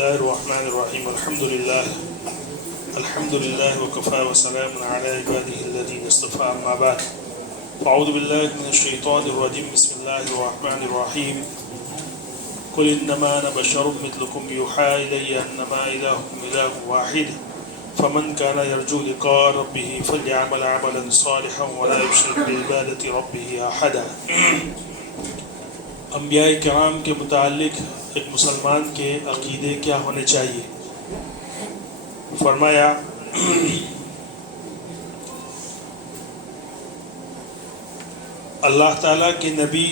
الله الرحمن الرحيم الحمد لله وكفى وسلام على عباده الذين اصطفى أما بعد فأعوذ بالله من الشيطان الرجيم بسم الله الرحمن الرحيم قل إنما أنا بشر مثلكم يوحى إلي أنما إلهكم إله واحد فمن كان يرجو لقاء ربه فليعمل عملا صالحا ولا يشرك بعبادة ربه أحدا۔ انبیاء کرام کے متعلق ایک مسلمان کے عقیدے کیا ہونے چاہیے؟ فرمایا اللہ تعالیٰ کے نبی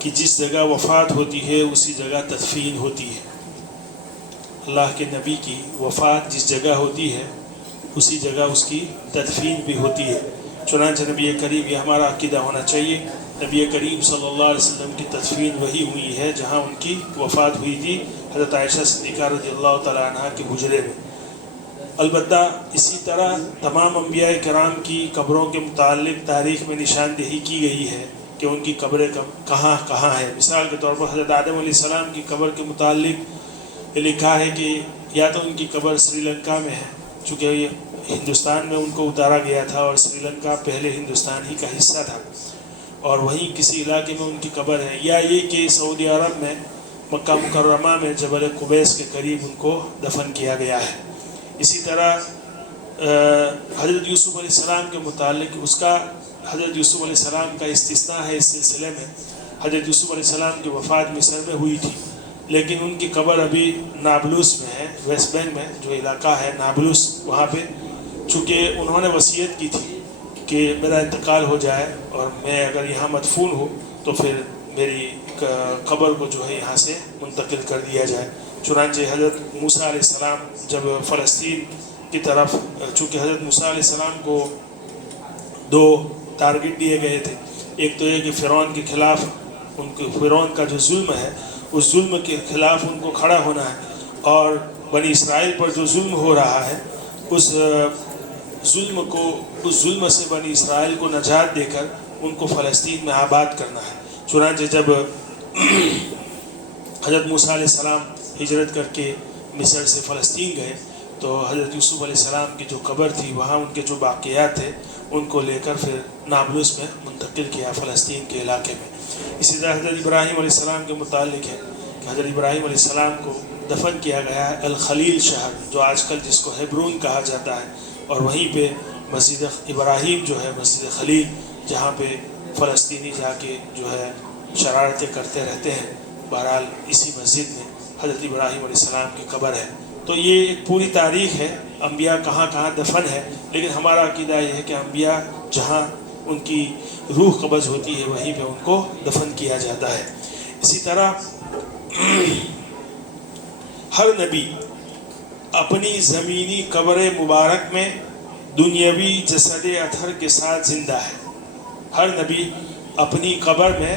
کی جس جگہ وفات ہوتی ہے اسی جگہ تدفین ہوتی ہے۔ اللہ کے نبی کی وفات جس جگہ ہوتی ہے اسی جگہ اس کی تدفین بھی ہوتی ہے۔ چنانچہ نبی کریم، یہ ہمارا عقیدہ ہونا چاہیے، نبی کریم صلی اللہ علیہ وسلم کی تدفین وہی ہوئی ہے جہاں ان کی وفات ہوئی تھی، حضرت عائشہ صدیقہ رضی اللہ تعالیٰ عنہ کے حجرے میں۔ البتہ اسی طرح تمام انبیاء کرام کی قبروں کے متعلق تاریخ میں نشاندہی کی گئی ہے کہ ان کی قبریں کہاں کہاں ہیں۔ مثال کے طور پر حضرت آدم علیہ السلام کی قبر کے متعلق لکھا ہے کہ یا تو ان کی قبر سری لنکا میں ہے، چونکہ یہ ہندوستان میں ان کو اتارا گیا تھا اور سری لنکا پہلے ہندوستان ہی کا حصہ تھا، اور وہیں کسی علاقے میں ان کی قبر ہے، یا یہ کہ سعودی عرب میں مکہ مکرمہ میں جبل قبیس کے قریب ان کو دفن کیا گیا ہے۔ اسی طرح حضرت یوسف علیہ السلام کے متعلق حضرت یوسف علیہ السلام کا استثناء ہے اس سلسلے میں۔ حضرت یوسف علیہ السلام کی وفات مصر میں ہوئی تھی، لیکن ان کی قبر ابھی نابلس میں ہے، ویسٹ بینک میں جو علاقہ ہے نابلس، وہاں پہ چونکہ انہوں نے وصیت کی تھی کہ میرا انتقال ہو جائے اور میں اگر یہاں مدفون ہوں تو پھر میری قبر کو جو ہے یہاں سے منتقل کر دیا جائے۔ چنانچہ حضرت موسیٰ علیہ السلام جب فلسطین کی طرف، چونکہ حضرت موسیٰ علیہ السلام کو دو ٹارگٹ دیے گئے تھے، ایک تو یہ کہ فرعون کے خلاف فرعون کا جو ظلم ہے اس ظلم کے خلاف ان کو کھڑا ہونا ہے، اور بنی اسرائیل پر جو ظلم ہو رہا ہے اس ظلم سے بنی اسرائیل کو نجات دے کر ان کو فلسطین میں آباد کرنا ہے۔ چنانچہ جب حضرت موسیٰ علیہ السلام ہجرت کر کے مصر سے فلسطین گئے تو حضرت یوسف علیہ السلام کی جو قبر تھی وہاں ان کے جو باقیات تھے ان کو لے کر پھر نابلس میں منتقل کیا، فلسطین کے علاقے میں۔ اسی طرح حضرت ابراہیم علیہ السلام کے متعلق ہے کہ حضرت ابراہیم علیہ السلام کو دفن کیا گیا ہے الخلیل شہر، جو آج کل جس کو ہیبرون کہا جاتا ہے، اور وہیں پہ مسجد ابراہیم جو ہے، مسجد خلیل، جہاں پہ فلسطینی جا کے جو ہے شرارتیں کرتے رہتے ہیں، بہرحال اسی مسجد میں حضرت ابراہیم علیہ السلام کی قبر ہے۔ تو یہ ایک پوری تاریخ ہے انبیاء کہاں کہاں دفن ہے، لیکن ہمارا عقیدہ یہ ہے کہ انبیاء جہاں ان کی روح قبض ہوتی ہے وہیں پہ ان کو دفن کیا جاتا ہے۔ اسی طرح ہر نبی اپنی زمینی قبر مبارک میں دنیاوی جسد اطہر کے ساتھ زندہ ہے۔ ہر نبی اپنی قبر میں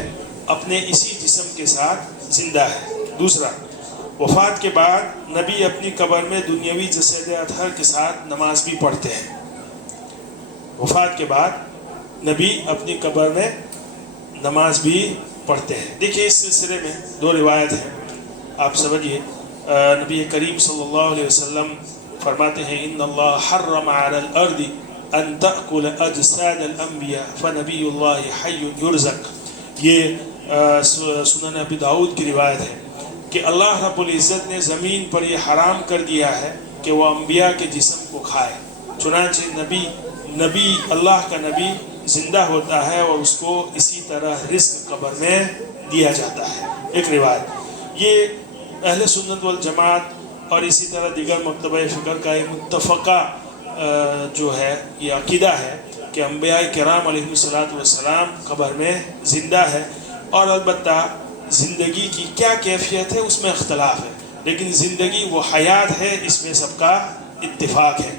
اپنے اسی جسم کے ساتھ زندہ ہے۔ دوسرا، وفات کے بعد نبی اپنی قبر میں دنیاوی جسد اطہر کے ساتھ نماز بھی پڑھتے ہیں۔ وفات کے بعد نبی اپنی قبر میں نماز بھی پڑھتے ہیں۔ دیکھیے اس سلسلے میں دو روایت ہیں، آپ سمجھیے۔ نبی کریم صلی اللہ علیہ وسلم فرماتے ہیں ان اللہ حرم علی الارض ان تأکل اجساد الانبیاء فنبی اللہ حی یرزق۔ یہ سنن ابی داؤد کی روایت ہے کہ اللہ رب العزت نے زمین پر یہ حرام کر دیا ہے کہ وہ انبیاء کے جسم کو کھائے، چنانچہ نبی اللہ کا نبی زندہ ہوتا ہے اور اس کو اسی طرح رزق قبر میں دیا جاتا ہے۔ ایک روایت یہ اہل سنت والجماعت اور اسی طرح دیگر مکتبہ فکر کا ایک متفقہ جو ہے یہ عقیدہ ہے کہ انبیاء کرام علیہ السلام قبر میں زندہ ہے، اور البتہ زندگی کی کیا کیفیت ہے اس میں اختلاف ہے، لیکن زندگی وہ حیات ہے اس میں سب کا اتفاق ہے۔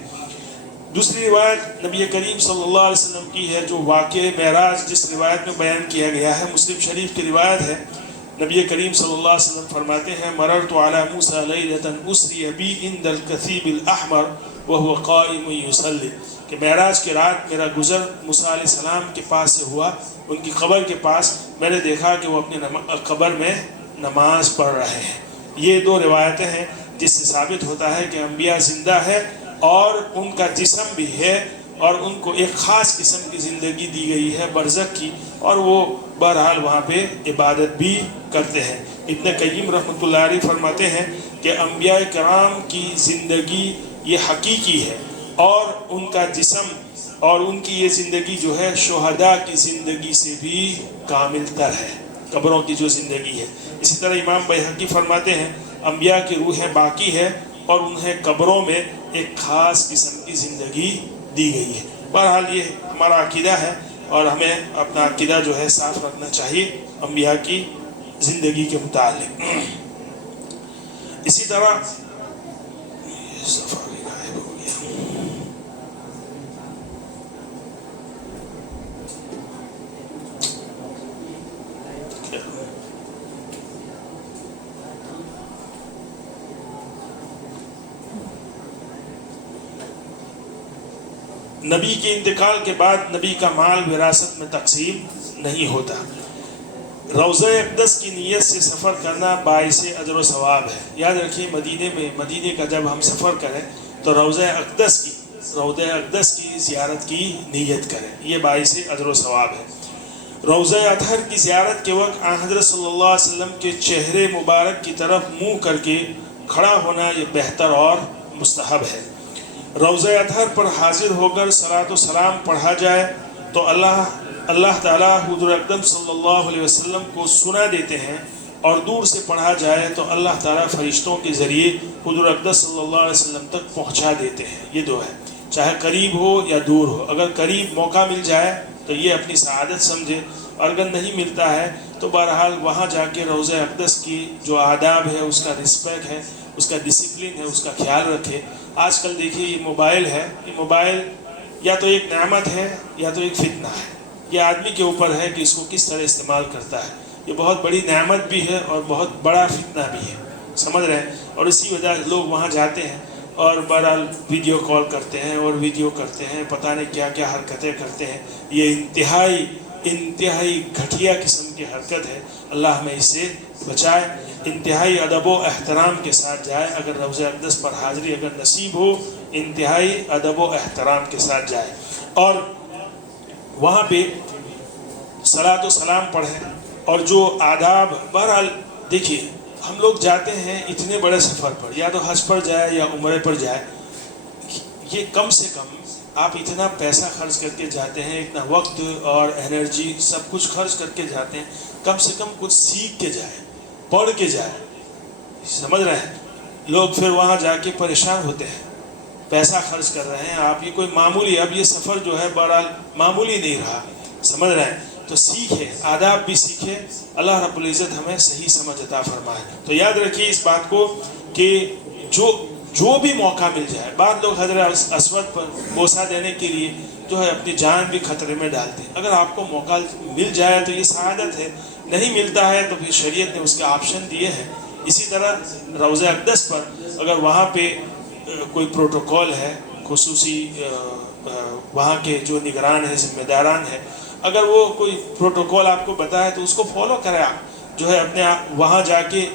دوسری روایت نبی کریم صلی اللہ علیہ وسلم کی ہے جو واقعہ معراج جس روایت میں بیان کیا گیا ہے، مسلم شریف کی روایت ہے۔ نبی کریم صلی اللہ علیہ وسلم فرماتے ہیں مررت علی موسیٰ لیلۃ اسری بی عند الکثیب الاحمر وهو قائم یصلی، کہ معراج کی رات میرا گزر موسیٰ علیہ السلام کے پاس سے ہوا، ان کی قبر کے پاس، میں نے دیکھا کہ وہ اپنی قبر میں نماز پڑھ رہے ہیں۔ یہ دو روایتیں ہیں جس سے ثابت ہوتا ہے کہ انبیاء زندہ ہے اور ان کا جسم بھی ہے اور ان کو ایک خاص قسم کی زندگی دی گئی ہے برزخ کی، اور وہ بہرحال وہاں پہ عبادت بھی کرتے ہیں۔ ابن قیم رحمۃ اللہ علیہ فرماتے ہیں کہ انبیاء کرام کی زندگی یہ حقیقی ہے اور ان کا جسم اور ان کی یہ زندگی جو ہے شہداء کی زندگی سے بھی کامل تر ہے، قبروں کی جو زندگی ہے۔ اسی طرح امام بیہقی فرماتے ہیں انبیاء کی روحیں باقی ہے اور انہیں قبروں میں ایک خاص قسم کی زندگی دی گئی ہے۔ بہرحال یہ ہمارا عقیدہ ہے اور ہمیں اپنا عقیدہ جو ہے صاف رکھنا چاہیے انبیاء کی زندگی کے متعلق۔ اسی طرح نبی کے انتقال کے بعد نبی کا مال وراثت میں تقسیم نہیں ہوتا۔ روضہ اقدس کی نیت سے سفر کرنا باعث اجر و ثواب ہے۔ یاد رکھیے مدینے کا جب ہم سفر کریں تو روضہ اقدس کی زیارت کی نیت کریں، یہ باعث اجر و ثواب ہے۔ روضہ اطہر کی زیارت کے وقت آن حضرت صلی اللہ علیہ وسلم کے چہرے مبارک کی طرف منہ کر کے کھڑا ہونا یہ بہتر اور مستحب ہے۔ روضہ اطہر پر حاضر ہو کر صلاۃ و سلام پڑھا جائے تو اللہ تعالیٰ حضور اکرم صلی اللہ علیہ وسلم کو سنا دیتے ہیں، اور دور سے پڑھا جائے تو اللہ تعالیٰ فرشتوں کے ذریعے حضور اکرم صلی اللہ علیہ وسلم تک پہنچا دیتے ہیں۔ یہ دعا ہے، چاہے قریب ہو یا دور ہو۔ اگر قریب موقع مل جائے تو یہ اپنی سعادت سمجھے، اور اگر نہیں ملتا ہے تو بہرحال وہاں جا کے روضہ اقدس کی جو آداب ہے، اس کا رسپیکٹ ہے، اس کا ڈسپلن ہے، اس کا خیال رکھے۔ آج کل دیکھیے یہ موبائل ہے، یہ موبائل یا تو ایک نعمت ہے یا تو ایک فتنہ ہے۔ یہ آدمی کے اوپر ہے کہ اس کو کس طرح استعمال کرتا ہے۔ یہ بہت بڑی نعمت بھی ہے اور بہت بڑا فتنہ بھی ہے، سمجھ رہے ہیں؟ اور اسی وجہ لوگ وہاں جاتے ہیں اور بہرحال ویڈیو کال کرتے ہیں اور ویڈیو کرتے ہیں، پتہ نہیں کیا کیا حرکتیں کرتے ہیں۔ یہ انتہائی گھٹیا قسم کی حرکت ہے، اللہ ہمیں اس سے بچائے۔ انتہائی ادب و احترام کے ساتھ جائے، اگر روضہ اقدس پر حاضری اگر نصیب ہو، انتہائی ادب و احترام کے ساتھ جائے اور وہاں پہ صلاۃ و سلام پڑھیں۔ اور جو آداب، بہرحال دیکھیے ہم لوگ جاتے ہیں اتنے بڑے سفر پر، یا تو حج پر جائے یا عمرے پر جائے، یہ کم سے کم آپ اتنا پیسہ خرچ کر کے جاتے ہیں، اتنا وقت اور انرجی سب کچھ خرچ کر کے جاتے ہیں، کم سے کم کچھ سیکھ کے جائیں، پڑھ کے جائیں، سمجھ رہے ہیں؟ لوگ پھر وہاں جا کے پریشان ہوتے ہیں، پیسہ خرچ کر رہے ہیں آپ، یہ کوئی معمولی، اب یہ سفر جو ہے بہرحال معمولی نہیں رہا، سمجھ رہے ہیں؟ تو سیکھے، آداب بھی سیکھے، اللہ رب العزت ہمیں صحیح سمجھ عطا فرمائے۔ تو یاد رکھیے اس بات کو کہ جو بھی موقع مل جائے، بعض لوگ حضرت اسود پر بوسہ دینے کے لیے جو ہے اپنی جان بھی خطرے میں ڈالتے ہیں۔ اگر آپ کو موقع مل جائے تو یہ سعادت ہے، نہیں ملتا ہے تو پھر شریعت نے اس کے آپشن دیے ہیں۔ اسی طرح روضہ اقدس پر اگر وہاں پہ کوئی پروٹوکول ہے، خصوصی وہاں کے جو نگران ہیں، ذمہ داران ہیں، اگر وہ کوئی پروٹوکول آپ کو بتائے تو اس کو فالو کریں۔ آپ جو ہے اپنے وہاں جا کے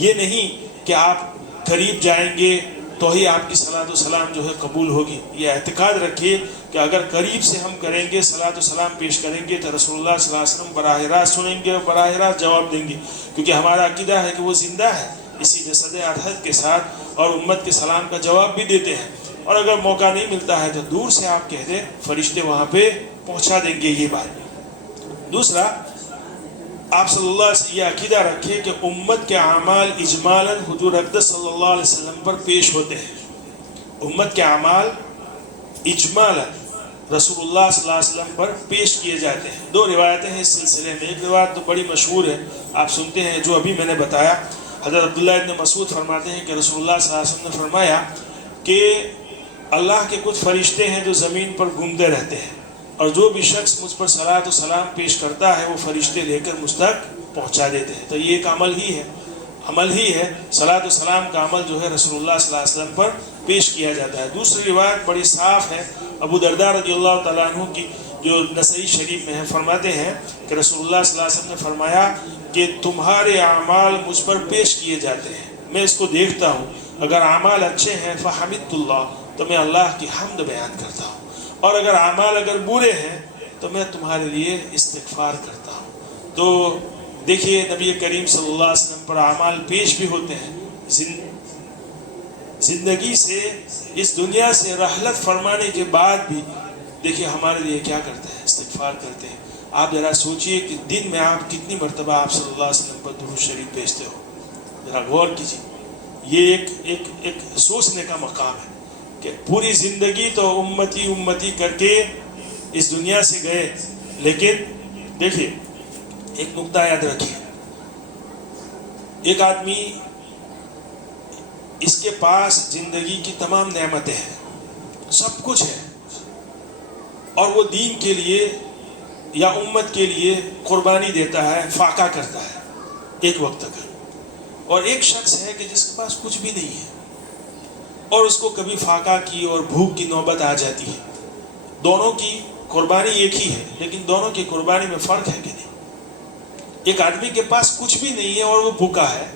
یہ نہیں کہ آپ قریب جائیں گے تو ہی آپ کی صلاۃ و سلام جو ہے قبول ہوگی۔ یہ اعتقاد رکھیے کہ اگر قریب سے ہم کریں گے، صلاۃ و سلام پیش کریں گے تو رسول اللہ صلی اللہ علیہ وسلم براہ راست سنیں گے اور براہ راست جواب دیں گے، کیونکہ ہمارا عقیدہ ہے کہ وہ زندہ ہے اسی جسد اطہر کے ساتھ، اور امت کے سلام کا جواب بھی دیتے ہیں۔ اور اگر موقع نہیں ملتا ہے تو دور سے آپ کہہ دیں، فرشتے وہاں پہ پہنچا دیں گے۔ یہ بات۔ دوسرا، آپ صلی اللہ علیہ وسلم یہ عقیدہ رکھیں کہ امت کے اعمال اجمالاً حضور اقدس صلی اللہ علیہ وسلم پر پیش ہوتے ہیں۔ امت کے اعمال اجمالاً رسول اللہ صلی اللہ علیہ وسلم پر پیش کیے جاتے ہیں۔ دو روایتیں ہیں اس سلسلے میں، ایک روایت تو بڑی مشہور ہے، آپ سنتے ہیں، جو ابھی میں نے بتایا۔ حضرت عبداللہ ابن مسعود فرماتے ہیں کہ رسول اللہ صلی اللہ علیہ وسلم نے فرمایا کہ اللہ کے کچھ فرشتے ہیں جو زمین پر گھومتے رہتے ہیں، اور جو بھی شخص مجھ پر صلاۃ و سلام پیش کرتا ہے وہ فرشتے لے کر مجھ تک پہنچا دیتے ہیں۔ تو یہ ایک عمل ہی ہے، صلاۃ و سلام کا عمل جو ہے رسول اللہ صلی اللہ علیہ وسلم پر پیش کیا جاتا ہے۔ دوسری روایت بڑی صاف ہے، ابو درداء رضی اللہ تعالیٰ عنہ کی، جو نسائی شریف میں ہے، فرماتے ہیں کہ رسول اللہ صلی اللہ علیہ وسلم نے فرمایا کہ تمہارے اعمال مجھ پر پیش کیے جاتے ہیں، میں اس کو دیکھتا ہوں، اگر اعمال اچھے ہیں فحمدت اللہ، تو میں اللہ کی حمد بیان کرتا ہوں، اور اگر اعمال برے ہیں تو میں تمہارے لیے استغفار کرتا ہوں۔ تو دیکھیے نبی کریم صلی اللہ علیہ وسلم پر اعمال پیش بھی ہوتے ہیں، زندگی سے اس دنیا سے رحلت فرمانے کے بعد بھی دیکھیے ہمارے لیے کیا کرتے ہیں، استغفار کرتے ہیں۔ آپ ذرا سوچئے کہ دن میں آپ کتنی مرتبہ آپ صلی اللہ علیہ وسلم پر درود شریف بھیجتے ہو، ذرا غور کیجیے۔ یہ ایک سوچنے کا مقام ہے کہ پوری زندگی تو امتی امتی کر کے اس دنیا سے گئے، لیکن دیکھیے ایک نقطہ یاد رکھیے، ایک آدمی اس کے پاس زندگی کی تمام نعمتیں ہیں، سب کچھ ہے، اور وہ دین کے لیے یا امت کے لیے قربانی دیتا ہے، فاقہ کرتا ہے ایک وقت تک، اور ایک شخص ہے کہ جس کے پاس کچھ بھی نہیں ہے اور اس کو کبھی فاقہ کی اور بھوک کی نوبت آ جاتی ہے۔ دونوں کی قربانی ایک ہی ہے، لیکن دونوں کی قربانی میں فرق ہے کہ نہیں؟ ایک آدمی کے پاس کچھ بھی نہیں ہے اور وہ بھوکا ہے،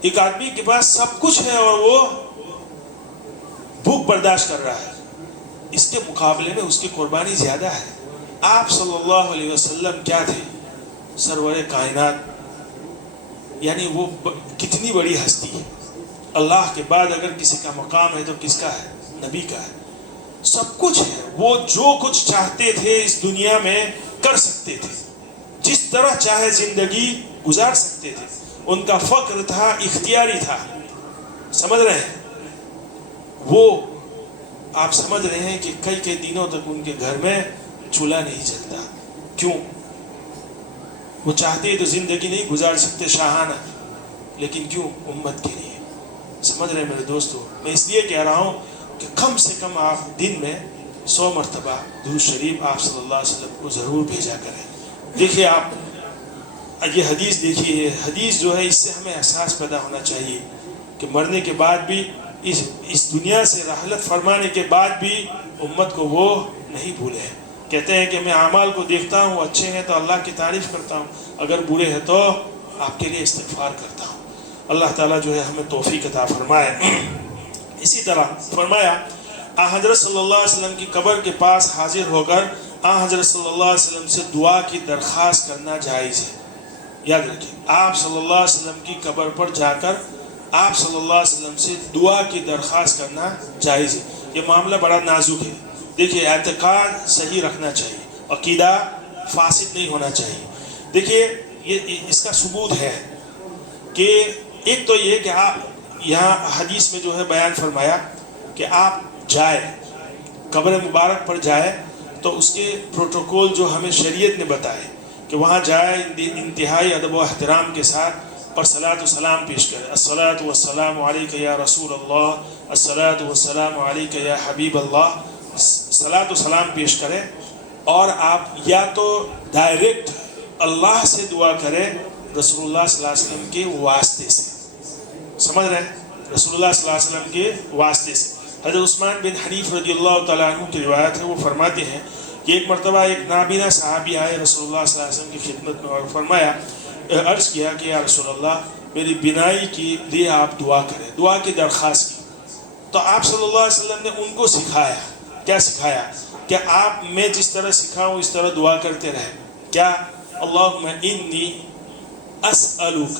ایک آدمی کے پاس سب کچھ ہے اور وہ بھوک برداشت کر رہا ہے۔ اس کے مقابلے میں اس کی قربانی زیادہ ہے۔ آپ صلی اللہ علیہ وسلم کیا تھے؟ سرور کائنات، یعنی وہ کتنی بڑی ہستی ہے۔ اللہ کے بعد اگر کسی کا مقام ہے تو کس کا ہے؟ نبی کا ہے۔ سب کچھ ہے، وہ جو کچھ چاہتے تھے اس دنیا میں کر سکتے تھے، جس طرح چاہے زندگی گزار سکتے تھے۔ ان کا فقر تھا، اختیاری تھا، سمجھ رہے ہیں؟ وہ آپ سمجھ رہے ہیں کہ کئی دنوں تک ان کے گھر میں چولہا نہیں جلتا، کیوں؟ وہ چاہتے تو زندگی نہیں گزار سکتے شاہانہ، لیکن کیوں؟ امت کے لیے۔ سمجھ رہے ہیں میرے دوستو؟ میں اس لیے کہہ رہا ہوں کہ کم سے کم آپ دن میں 100 مرتبہ درود شریف آپ صلی اللہ علیہ وسلم کو ضرور بھیجا کریں۔ دیکھیے آپ یہ حدیث دیکھیے، یہ حدیث جو ہے اس سے ہمیں احساس پیدا ہونا چاہیے کہ مرنے کے بعد بھی اس دنیا سے رحلت فرمانے کے بعد بھی امت کو وہ نہیں بھولے ہیں۔ کہتے ہیں کہ میں اعمال کو دیکھتا ہوں، اچھے ہیں تو اللہ کی تعریف کرتا ہوں، اگر برے ہیں تو آپ کے لیے استغفار کرتا ہوں۔ اللہ تعالیٰ جو ہے ہمیں توفیق عطا فرمائے۔ اسی طرح فرمایا حضرت صلی اللہ علیہ وسلم کی قبر کے پاس حاضر ہو کر حضرت صلی اللہ علیہ وسلم سے دعا کی درخواست کرنا جائز ہے۔ یاد رکھیں، آپ صلی اللہ علیہ وسلم کی قبر پر جا کر آپ صلی اللہ علیہ وسلم سے دعا کی درخواست کرنا جائز ہے۔ یہ معاملہ بڑا نازک ہے۔ دیکھیے اعتقاد صحیح رکھنا چاہیے، عقیدہ فاسد نہیں ہونا چاہیے۔ دیکھیے یہ اس کا ثبوت ہے کہ ایک تو یہ کہ آپ یہاں حدیث میں جو ہے بیان فرمایا کہ آپ جائے قبر مبارک پر جائے تو اس کے پروٹوکول جو ہمیں شریعت نے بتائے کہ وہاں جائے انتہائی ادب و احترام کے ساتھ اور صلاۃ و سلام پیش کرے، الصلاۃ والسلام علیک یا رسول اللہ، الصلاۃ والسلام علیک یا حبیب اللہ، صلاۃ و سلام پیش کرے، اور آپ یا تو ڈائریکٹ اللہ سے دعا کرے رسول اللہ صلی اللہ علیہ وسلم کے واسطے سے، سمجھ رہے ہیں؟ رسول اللہ صلی اللہ علیہ وسلم کے واسطے سے۔ حضرت عثمان بن حنیف رضی اللہ تعالیٰ عنہ کی روایت ہے، وہ فرماتے ہیں کہ ایک مرتبہ ایک نابینا صحابی آئے رسول اللہ صلی اللہ علیہ وسلم کی خدمت میں اور فرمایا، عرض کیا کہ یا رسول اللہ میری بینائی کے لیے آپ دعا کریں، دعا کی درخواست کی۔ تو آپ صلی اللہ علیہ وسلم نے ان کو سکھایا، کیا سکھایا؟ کہ آپ میں جس طرح سکھاؤں اس طرح دعا کرتے رہے۔ کیا؟ اللہم انی اسألوک،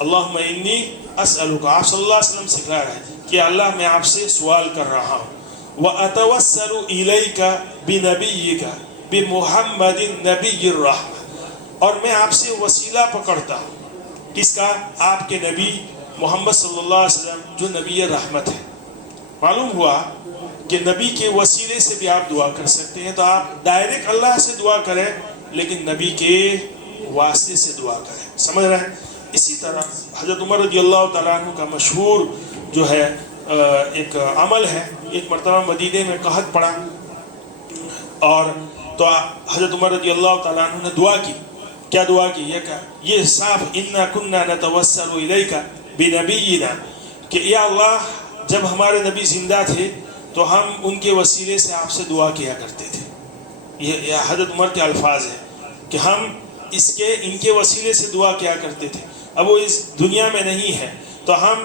اللہم انی اسألوک، آپ صلی اللہ علیہ وسلم سکھا رہے ہیں کہ اللہ میں آپ سے سوال کر رہا ہوں، وَأَتَوَسَّلُ إِلَيْكَ بِنَبِيِّكَ بِمُحَمَّدٍ نَبِيِّ الرَّحْمَةِ، اور میں آپ سے وسیلہ پکڑتا ہوں، کس کا؟ آپ کے نبی محمد صلی اللہ علیہ وسلم جو نبی رحمت ہے۔ معلوم ہوا کہ نبی کے وسیلے سے بھی آپ دعا کر سکتے ہیں، تو آپ ڈائریکٹ اللہ سے دعا کریں لیکن نبی کے واسطے سے دعا کریں، سمجھ رہے ہیں؟ اسی طرح حضرت عمر رضی اللہ تعالیٰ عنہ کا مشہور جو ہے ایک عمل ہے، ایک مرتبہ مدینے میں قحط پڑا اور تو حضرت عمر رضی اللہ تعالیٰ عنہ نے دعا کی۔ کیا دعا کی؟ یہ کہا، یہ صاف اِنَّا كُنَّا نَتَوَسَّلُ إِلَيْكَ بِنَبِيِّنَا، کہ یا اللہ جب ہمارے نبی زندہ تھے تو ہم ان کے وسیلے سے آپ سے دعا کیا کرتے تھے۔ یہ حضرت عمر کے الفاظ ہیں کہ ہم ان کے وسیلے سے دعا کیا کرتے تھے، اب وہ اس دنیا میں نہیں ہے تو ہم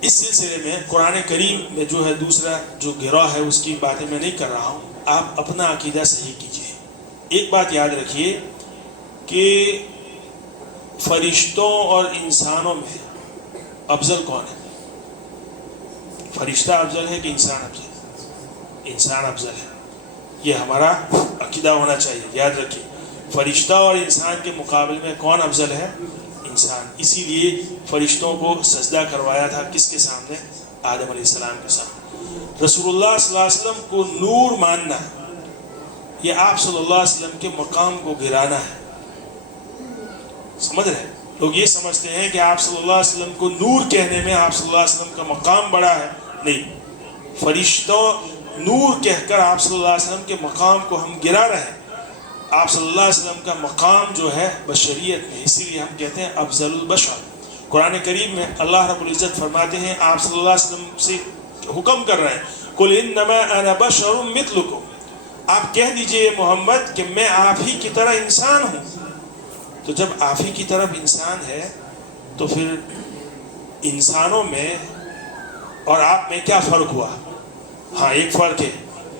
اس سلسلے میں قرآن کریم میں جو ہے دوسرا جو گروہ ہے اس کی باتیں میں نہیں کر رہا ہوں، آپ اپنا عقیدہ صحیح کیجئے۔ ایک بات یاد رکھیے کہ فرشتوں اور انسانوں میں افضل کون ہے؟ فرشتہ افضل ہے کہ انسان افضل ہے؟ انسان افضل ہے، یہ ہمارا عقیدہ ہونا چاہیے، یاد رکھیے۔ فرشتہ اور انسان کے مقابلے میں کون افضل ہے؟ انسان۔ اسی لیے فرشتوں کو سجدہ کروایا تھا کس کے سامنے؟ آدم علیہ السلام کے سامنے۔ رسول اللہ صلی اللہ علیہ وسلم کو نور ماننا یہ آپ صلی اللہ علیہ وسلم کے مقام کو گرانا ہے۔ سمجھ رہے ہیں؟ لوگ یہ سمجھتے ہیں کہ آپ صلی اللہ علیہ وسلم کو نور کہنے میں آپ صلی اللہ علیہ وسلم کا مقام بڑا ہے۔ نہیں، فرشتوں نور کہہ کر آپ صلی اللہ علیہ وسلم کے مقام کو ہم گرا رہے ہیں۔ آپ صلی اللہ علیہ وسلم کا مقام جو ہے بشریت میں، اسی لیے ہم کہتے ہیں افضل البشر۔ قرآن کریم میں اللہ رب العزت فرماتے ہیں، آپ صلی اللہ علیہ وسلم سے حکم کر رہے ہیں، قُلْ إِنَّمَا أَنَا بَشَرٌ مِثْلُكُمْ، آپ کہہ دیجئے محمد کہ میں آپ ہی کی طرح انسان ہوں۔ تو جب آپ ہی کی طرف انسان ہے تو پھر انسانوں میں اور آپ میں کیا فرق ہوا؟ ہاں ایک فرق ہے،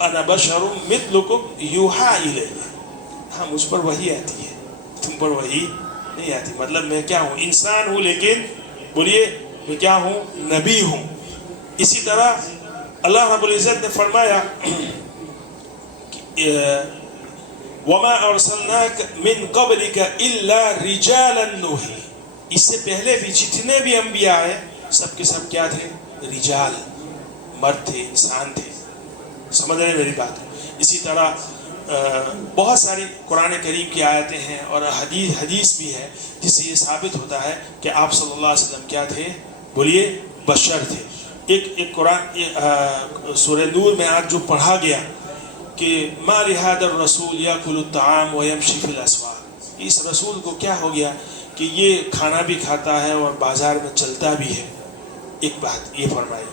انا بشر مثلکم یوحا الی، ہاں مجھ پر وحی آتی ہے، تم پر وحی نہیں آتی۔ مطلب میں کیا ہوں؟ انسان ہوں، لیکن بولیے میں کیا ہوں؟ نبی ہوں۔ اسی طرح اللہ رب العزت نے فرمایا وَمَا أَرْسَلْنَاكَ مِن قَبْلِكَ إِلَّا رِجَالًا نُوحِي، اس سے پہلے بھی جتنے بھی انبیاء ہیں سب کے سب کیا تھے؟ رجال، مرد تھے، انسان تھے۔ سمجھ رہے میری بات؟ اسی طرح بہت ساری قرآن کریم کی آیتیں ہیں اور حدیث بھی ہے جس سے یہ ثابت ہوتا ہے کہ آپ صلی اللہ علیہ وسلم کیا تھے؟ بولیے بشر تھے۔ ایک قرآن سورہ نور میں آج جو پڑھا گیا کہ مَا لِهَذَا الرَّسُولِ يَأْكُلُ الطَّعَامَ وَيَمْشِي فِي الْأَسْوَاقِ، اس رسول کو کیا ہو گیا کہ یہ کھانا بھی کھاتا ہے اور بازار میں چلتا بھی ہے۔ ایک بات یہ فرمائی،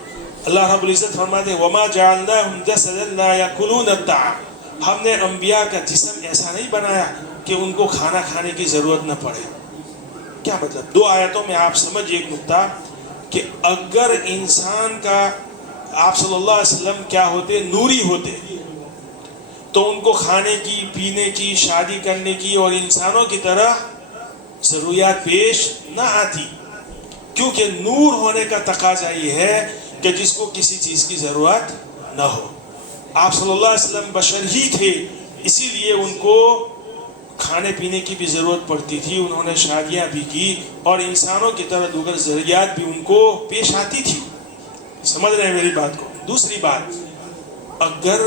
اللہ رب العزت فرماتے ہیں وَمَا جَعَلْنَاهُمْ جَسَدًا لَا يَأْكُلُونَ الطَّعَامَ، ہم نے انبیاء کا جسم ایسا نہیں بنایا کہ ان کو کھانا کھانے کی ضرورت نہ پڑے۔ کیا مطلب؟ دو آیتوں میں آپ سمجھیں ایک نقطہ کہ اگر انسان کا آپ صلی اللہ علیہ وسلم کیا ہوتے؟ نوری ہوتے، تو ان کو کھانے کی، پینے کی، شادی کرنے کی اور انسانوں کی طرح ضروریات پیش نہ آتی، کیونکہ نور ہونے کا تقاضا یہ ہے کہ جس کو کسی چیز کی ضرورت نہ ہو۔ آپ صلی اللہ علیہ وسلم بشر ہی تھے، اسی لیے ان کو کھانے پینے کی بھی ضرورت پڑتی تھی، انہوں نے شادیاں بھی کی اور انسانوں کی طرح دیگر ضروریات بھی ان کو پیش آتی تھی۔ سمجھ رہے ہیں میری بات کو؟ دوسری بات، اگر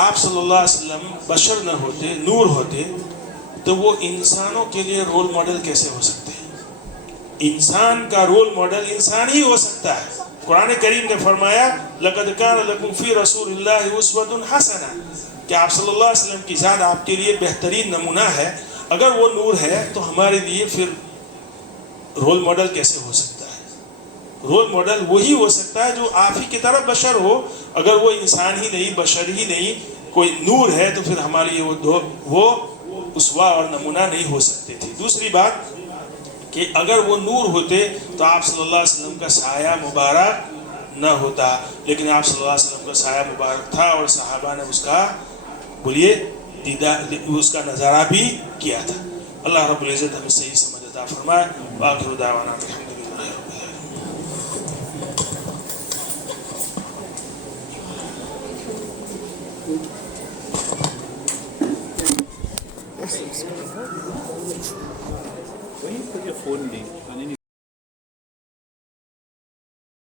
آپ صلی اللہ علیہ وسلم بشر نہ ہوتے، نور ہوتے، تو وہ انسانوں کے لیے رول ماڈل کیسے ہو سکتے ہیں؟ انسان کا رول ماڈل انسان ہی ہو سکتا ہے۔ قرآن کریم نے فرمایا لَقَدْ كَانَ لَكُمْ فِي رَسُولِ اللَّهِ أُسْوَةٌ حَسَنَةٌ، کہ آپ صلی اللہ علیہ وسلم کی ذات آپ کے لیے بہترین نمونہ ہے۔ اگر وہ نور ہے تو ہمارے لیے پھر رول ماڈل کیسے ہو سکتا ہے؟ رول ماڈل وہی ہو سکتا ہے جو آپ ہی کی طرف بشر ہو۔ اگر وہ انسان ہی نہیں، بشر ہی نہیں، کوئی نور ہے تو پھر ہمارے لیے وہ اسوا اور نمونہ نہیں ہو سکتے تھے۔ دوسری بات کہ اگر وہ نور ہوتے تو آپ صلی اللہ علیہ وسلم کا سایہ مبارک نہ ہوتا، لیکن آپ صلی اللہ علیہ وسلم کا سایہ مبارک تھا اور صحابہ نے اس کا بولیے اس کا نظارہ بھی کیا تھا۔ اللہ رب العزت ہمیں صحیح سمجھ عطا فرمائے۔ وآخر دعوانا الحمدللہ رب Wait for your phone,